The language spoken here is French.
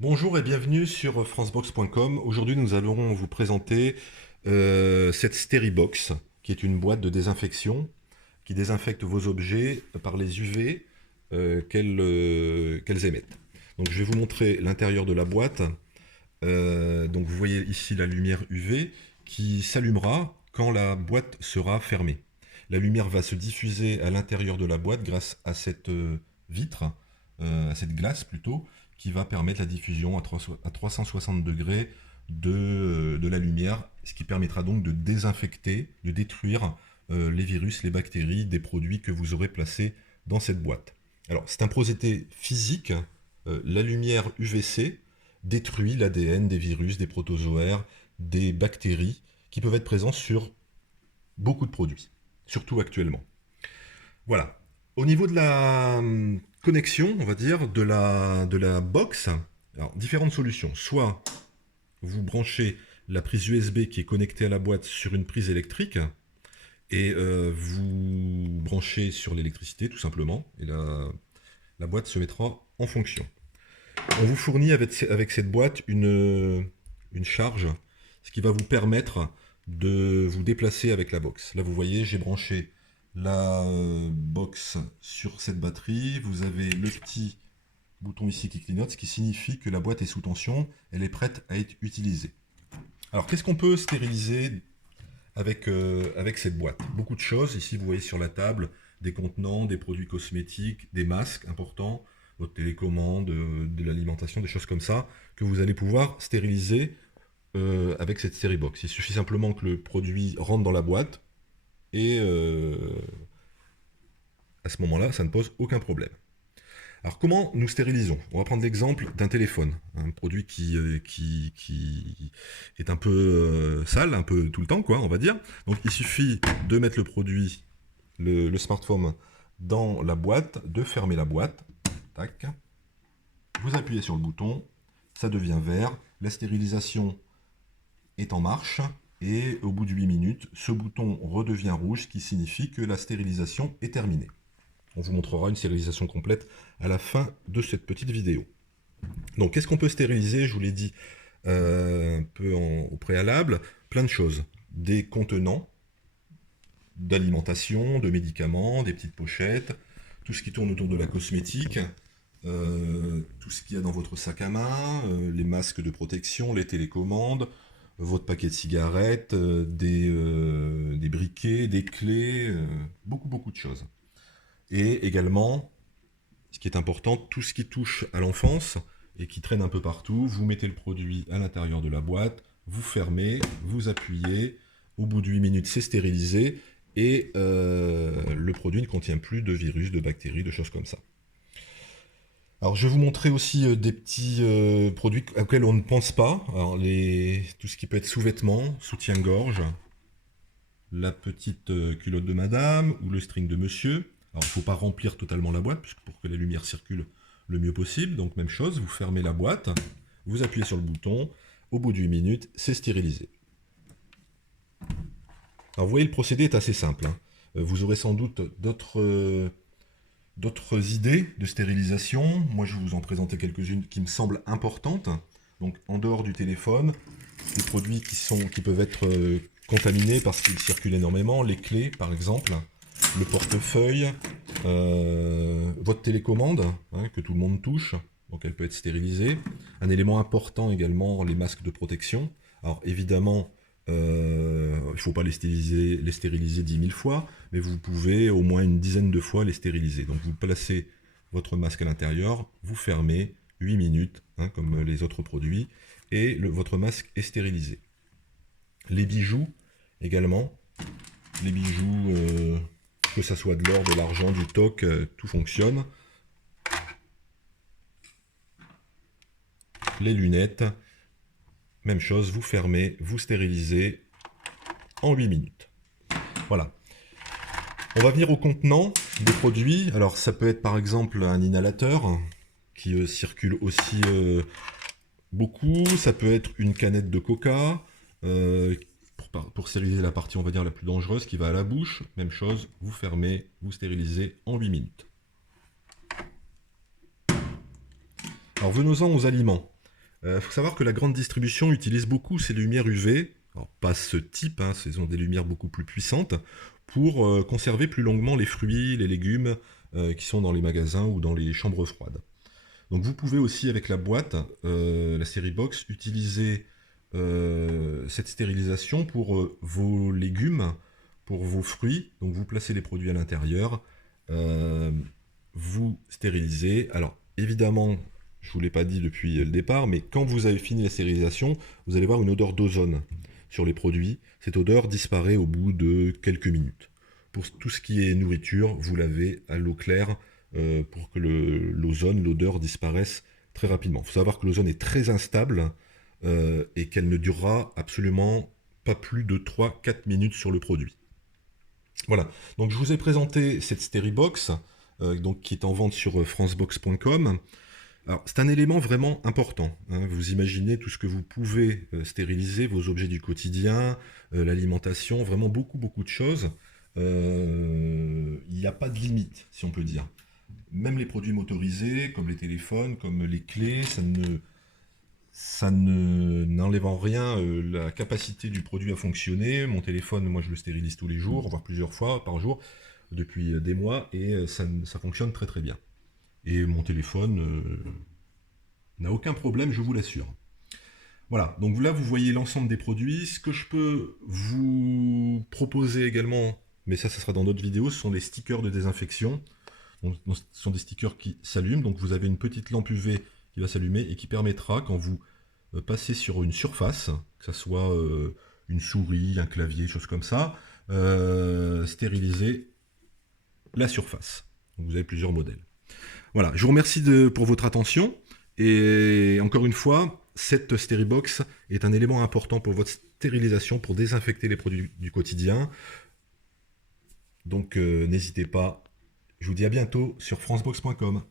Bonjour et bienvenue sur francebox.com. Aujourd'hui, nous allons vous présenter cette Steribox, qui est une boîte de désinfection qui désinfecte vos objets par les UV qu'elles émettent. Donc, je vais vous montrer l'intérieur de la boîte. Donc, vous voyez ici la lumière UV qui s'allumera quand la boîte sera fermée. La lumière va se diffuser à l'intérieur de la boîte grâce à cette vitre, à cette glace plutôt, qui va permettre la diffusion à 360 degrés de la lumière, ce qui permettra donc de désinfecter, de détruire les virus, les bactéries des produits que vous aurez placés dans cette boîte. Alors, c'est un procédé physique. La lumière UVC détruit l'ADN des virus, des protozoaires, des bactéries qui peuvent être présents sur beaucoup de produits, surtout actuellement. Voilà. Au niveau de la connexion, on va dire, de la box, alors différentes solutions. Soit vous branchez la prise USB qui est connectée à la boîte sur une prise électrique et vous branchez sur l'électricité tout simplement et la boîte se mettra en fonction. On vous fournit avec cette boîte une charge, ce qui va vous permettre de vous déplacer avec la box. Là, vous voyez, j'ai branché la box sur cette batterie. Vous avez le petit bouton ici qui clignote, ce qui signifie que la boîte est sous tension, elle est prête à être utilisée. Alors, qu'est-ce qu'on peut stériliser avec cette boîte? Beaucoup de choses. Ici, vous voyez sur la table des contenants, des produits cosmétiques, des masques importants, votre télécommande, de l'alimentation, des choses comme ça, que vous allez pouvoir stériliser avec cette Steribox. Il suffit simplement que le produit rentre dans la boîte et à ce moment-là, ça ne pose aucun problème. Alors comment nous stérilisons? On va prendre l'exemple d'un téléphone, un produit qui est un peu sale, un peu tout le temps, quoi, on va dire. Donc il suffit de mettre le produit, le smartphone, dans la boîte, de fermer la boîte. Tac. Vous appuyez sur le bouton, ça devient vert, la stérilisation est en marche, et au bout de 8 minutes, ce bouton redevient rouge, ce qui signifie que la stérilisation est terminée. On vous montrera une stérilisation complète à la fin de cette petite vidéo. Donc, qu'est-ce qu'on peut stériliser? Je vous l'ai dit un peu au préalable. Plein de choses. Des contenants d'alimentation, de médicaments, des petites pochettes, tout ce qui tourne autour de la cosmétique, tout ce qu'il y a dans votre sac à main, les masques de protection, les télécommandes, votre paquet de cigarettes, des briquets, des clés, beaucoup de choses. Et également, ce qui est important, tout ce qui touche à l'enfance et qui traîne un peu partout, vous mettez le produit à l'intérieur de la boîte, vous fermez, vous appuyez, au bout de 8 minutes c'est stérilisé et le produit ne contient plus de virus, de bactéries, de choses comme ça. Alors je vais vous montrer aussi des petits produits auxquels on ne pense pas. Alors tout ce qui peut être sous-vêtements, soutien-gorge, la petite culotte de madame ou le string de monsieur. Alors il ne faut pas remplir totalement la boîte pour que la lumière circule le mieux possible. Donc même chose, vous fermez la boîte, vous appuyez sur le bouton, au bout de 8 minutes, c'est stérilisé. Alors vous voyez, le procédé est assez simple, hein. Vous aurez sans doute d'autres idées de stérilisation. Moi je vais vous en présenter quelques-unes qui me semblent importantes. Donc en dehors du téléphone, des produits qui peuvent être contaminés parce qu'ils circulent énormément, les clés par exemple, le portefeuille, votre télécommande, hein, que tout le monde touche, donc elle peut être stérilisée. Un élément important également, les masques de protection. Alors évidemment, il ne faut pas les stériliser 10 000 fois, mais vous pouvez au moins une dizaine de fois les stériliser. Donc vous placez votre masque à l'intérieur, vous fermez 8 minutes, hein, comme les autres produits, et votre masque est stérilisé. Les bijoux également, les bijoux, que ça soit de l'or, de l'argent, du toc, tout fonctionne. Les lunettes, même chose, vous fermez, vous stérilisez en 8 minutes. Voilà. On va venir au contenant des produits. Alors ça peut être par exemple un inhalateur qui circule aussi beaucoup. Ça peut être une canette de coca pour stériliser la partie, on va dire, la plus dangereuse qui va à la bouche. Même chose, vous fermez, vous stérilisez en 8 minutes. Alors venons-en aux aliments. Faut savoir que la grande distribution utilise beaucoup ces lumières UV, alors pas ce type, hein, ce sont des lumières beaucoup plus puissantes, pour conserver plus longuement les fruits, les légumes qui sont dans les magasins ou dans les chambres froides. Donc vous pouvez aussi avec la boîte, la série Box, utiliser cette stérilisation pour vos légumes, pour vos fruits. Donc vous placez les produits à l'intérieur, euh, vous stérilisez. Alors évidemment, je ne vous l'ai pas dit depuis le départ, mais quand vous avez fini la stérilisation, vous allez voir une odeur d'ozone sur les produits. Cette odeur disparaît au bout de quelques minutes. Pour tout ce qui est nourriture, vous lavez à l'eau claire pour que l'ozone, l'odeur disparaisse très rapidement. Il faut savoir que l'ozone est très instable et qu'elle ne durera absolument pas plus de 3-4 minutes sur le produit. Voilà, donc je vous ai présenté cette Steribox donc, qui est en vente sur francebox.com. Alors, c'est un élément vraiment important, hein. Vous imaginez tout ce que vous pouvez stériliser, vos objets du quotidien, l'alimentation, vraiment beaucoup, beaucoup de choses. Il n'y a pas de limite, si on peut dire. Même les produits motorisés, comme les téléphones, comme les clés, ça n'enlève en rien la capacité du produit à fonctionner. Mon téléphone, moi, je le stérilise tous les jours, voire plusieurs fois par jour, depuis des mois, et ça fonctionne très très bien. Et mon téléphone n'a aucun problème, je vous l'assure. Voilà, donc là vous voyez l'ensemble des produits. Ce que je peux vous proposer également, mais ça sera dans d'autres vidéos, ce sont les stickers de désinfection. Donc, ce sont des stickers qui s'allument, donc vous avez une petite lampe UV qui va s'allumer et qui permettra, quand vous passez sur une surface, que ce soit une souris, un clavier, chose comme ça, stériliser la surface. Donc vous avez plusieurs modèles. Voilà, je vous remercie pour votre attention. Et encore une fois, cette Steribox est un élément important pour votre stérilisation, pour désinfecter les produits du quotidien. Donc n'hésitez pas. Je vous dis à bientôt sur francebox.com.